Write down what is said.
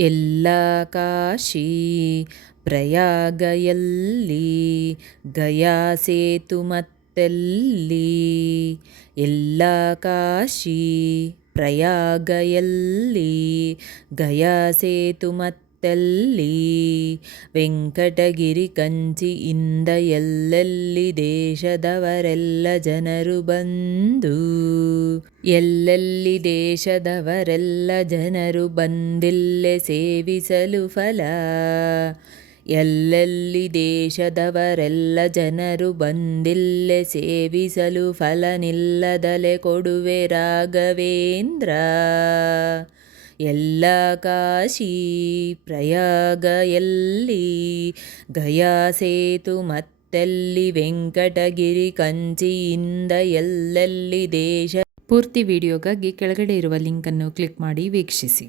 ಎಲ್ಲ ಕಾಶಿ ಪ್ರಯಾಗಯಲ್ಲಿ ಗಯಾ ಸೇತು ಮತ್ತೆಲ್ಲಿ ಎಲ್ಲ ಕಾಶಿ ಪ್ರಯಾಗಯಲ್ಲಿ ಗಯಾ ಸೇತು ಮತ್ತೆಲ್ಲಿ ವೆಂಕಟಗಿರಿ ಕಂಚಿಯಿಂದ ಎಲ್ಲೆಲ್ಲಿ ದೇಶದವರೆಲ್ಲ ಜನರು ಬಂದು ಎಲ್ಲೆಲ್ಲಿ ದೇಶದವರೆಲ್ಲ ಜನರು ಬಂದಿಲ್ಲೆ ಸೇವಿಸಲು ಫಲ ಎಲ್ಲೆಲ್ಲಿ ದೇಶದವರೆಲ್ಲ ಜನರು ಬಂದಿಲ್ಲೆ ಸೇವಿಸಲು ಫಲ ನಿಲ್ಲದಲೆ ಕೊಡುವೆ ರಾಘವೇಂದ್ರ ಎಲ್ಲ ಕಾಶಿ ಪ್ರಯಾಗ ಎಲ್ಲಿ ಗಯಾ ಸೇತು ಮತ್ತೆಲ್ಲಿ ವೆಂಕಟಗಿರಿ ಕಂಚಿಯಿಂದ ಎಲ್ಲೆಲ್ಲಿ ದೇಶ. ಪೂರ್ತಿ ವಿಡಿಯೋಗಾಗಿ ಕೆಳಗಡೆ ಇರುವ ಲಿಂಕನ್ನು ಕ್ಲಿಕ್ ಮಾಡಿ ವೀಕ್ಷಿಸಿ.